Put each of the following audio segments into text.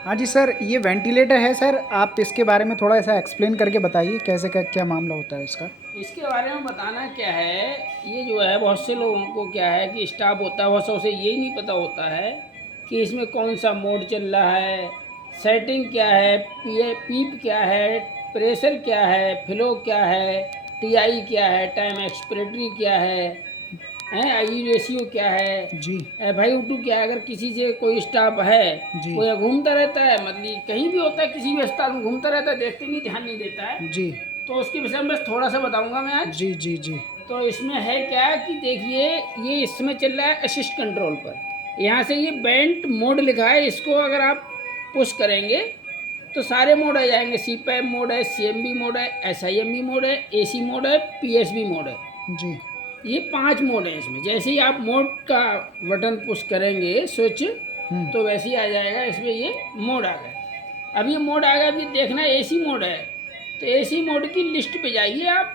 हाँ जी सर, ये वेंटिलेटर है सर, आप इसके बारे में थोड़ा ऐसा एक्सप्लेन करके बताइए कैसे क्या मामला होता है इसका। इसके बारे में बताना क्या है, ये जो है बहुत से लोगों को क्या है कि स्टाफ होता है बहुत से उसे यही नहीं पता होता है कि इसमें कौन सा मोड चल रहा है, सेटिंग क्या है, पीप क्या है, प्रेशर क्या है, फ्लो क्या है, टीआई क्या है, टाइम एक्सपिरेटरी क्या है आई रेशियो क्या है, जी भाई उटू क्या है। अगर किसी से कोई स्टाफ है जी वो या घूमता रहता है, मतलब कहीं भी होता है किसी भी अस्पताल में घूमता रहता है, देखते नहीं, ध्यान नहीं देता है, जी तो उसके विषय में बस थोड़ा सा बताऊंगा मैं आज। जी जी जी तो इसमें है क्या कि देखिए, ये इस समय चल रहा है असिस्ट कंट्रोल पर। यहाँ से ये बेंट मोड लिखा है, इसको अगर आप पुश करेंगे तो सारे मोड आ जाएंगे। सी पैप मोड है, CMB मोड है, SIMB मोड है, AC मोड है, PSB मोड है। जी ये 5 मोड है इसमें। जैसे ही आप मोड का बटन पुश करेंगे स्विच, तो वैसे ही आ जाएगा इसमें ये मोड आ गया। अब ये मोड आ गया, अभी देखना AC मोड है, तो AC मोड की लिस्ट पे जाइए आप,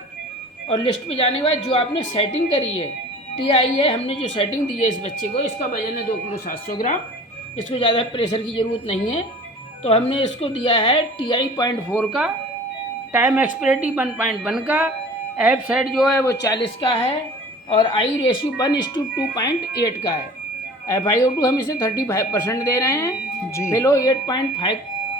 और लिस्ट पे जाने के बाद जो आपने सेटिंग करी है, TI है, हमने जो सेटिंग दी है इस बच्चे को, इसका वजन है 2 किलो 700 ग्राम, इसको ज़्यादा प्रेशर की ज़रूरत नहीं है, तो हमने इसको दिया है TI 0.4 का, टाइम एक्सपिरेटी 1.1 का, ऐप सेट जो है वो 40 का है, और आई रेशियो 1:2.8 का है। FiO2 हम इसे 35% दे रहे हैं। जी फिलो 8.5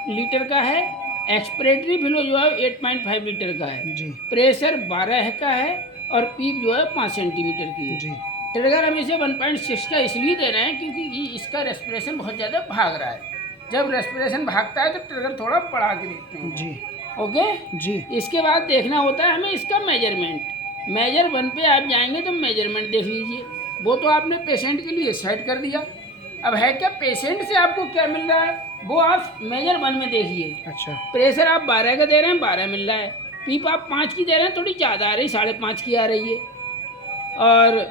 लीटर का है। एक्सपिरेटरी फिलो जो है 8.5 लीटर का है। जी प्रेशर 12 का है, और पीप जो है 5 सेंटीमीटर की है। जी ट्रिगर हम इसे 1.6 का इसलिए दे रहे हैं क्योंकि इसका रेस्पिरेशन बहुत ज़्यादा भाग रहा है। जब रेस्पिरेशन भागता है तो ट्रिगर थोड़ा बढ़ा के देते हैं। जी ओके। जी इसके बाद देखना होता है हमें इसका मेजरमेंट। मेजर 1 पे आप जाएंगे तो मेजरमेंट देख लीजिए, वो तो आपने पेशेंट के लिए सेट कर दिया। अब है क्या, पेशेंट से आपको क्या मिल रहा है वो आप मेजर 1 में देखिए। अच्छा प्रेशर आप 12 का दे रहे हैं, 12 मिल रहा है। पीप आप 5 की दे रहे हैं, थोड़ी ज़्यादा आ रही, 5.5 की आ रही है। और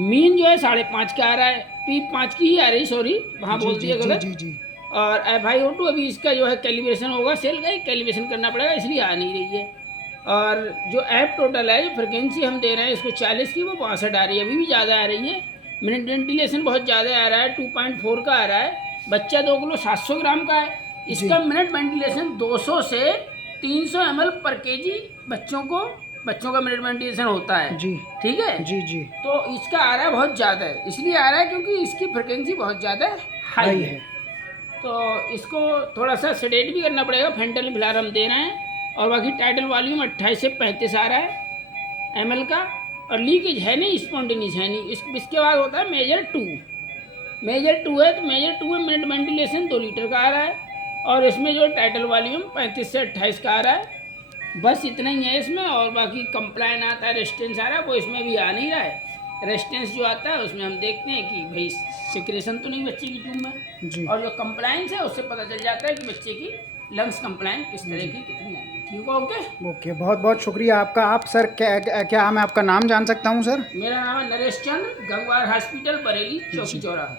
मीन जो है 5.5 का आ रहा है, पीप 5 की ही आ रही, सॉरी वहाँ जी बोल जी दिया जी गलत। जी जी और FiO2 अभी इसका जो है कैलिब्रेशन होगा, सेल का ही कैलिब्रेशन करना पड़ेगा, इसलिए आ नहीं रही है। और जो ऐप टोटल है, जो फ्रिक्वेंसी हम दे रहे हैं इसको 40 की, वो 62 आ रही है, अभी भी ज़्यादा आ रही है। मिनट वेंटिलेशन बहुत ज़्यादा आ रहा है, 2.4 का आ रहा है। बच्चा 2 किलो 700 ग्राम का है, जी इसका मिनट वेंटिलेशन 200 से 300 ml पर केजी बच्चों का मिनट वेंटिलेशन होता है। जी ठीक है। जी जी तो इसका आ रहा है बहुत ज़्यादा है, इसलिए आ रहा है क्योंकि इसकी फ्रिक्वेंसी बहुत ज़्यादा हाई हाई है। है। तो इसको थोड़ा सा सेडेट भी करना पड़ेगा, फेंटल फिलहाल हम दे रहे हैं। और बाकी टाइटल वॉल्यूम 28 से 35 आ रहा है ml का, और लीकेज है नहीं, स्पॉन्टेनियस है नहीं। इसके बाद होता है मेजर 2। मेजर 2 है, तो मेजर 2 में मिनट वेंटिलेशन 2 लीटर का आ रहा है, और इसमें जो टाइटल वॉल्यूम 35 से 28 का आ रहा है। बस इतना ही है इसमें। और बाकी कंप्लाइन आता है, रेजिस्टेंस आ रहा है, वो इसमें भी आ नहीं रहा है। रेजिस्टेंस जो आता है उसमें हम देखते हैं कि भाई सिक्रेशन तो नहीं बच्चे की ट्यूब में, जी और जो कंप्लाइंस है उससे पता चल जाता है कि बच्चे की लंग्स कंप्लाइंट किस तरह की कितनी है। ठीक है, ओके। ओके, बहुत बहुत शुक्रिया आपका। आप सर क्या मैं आपका नाम जान सकता हूँ सर? मेरा नाम है नरेश चंद्र, गंगवार हॉस्पिटल बरेली, चौकी जी चौराहा।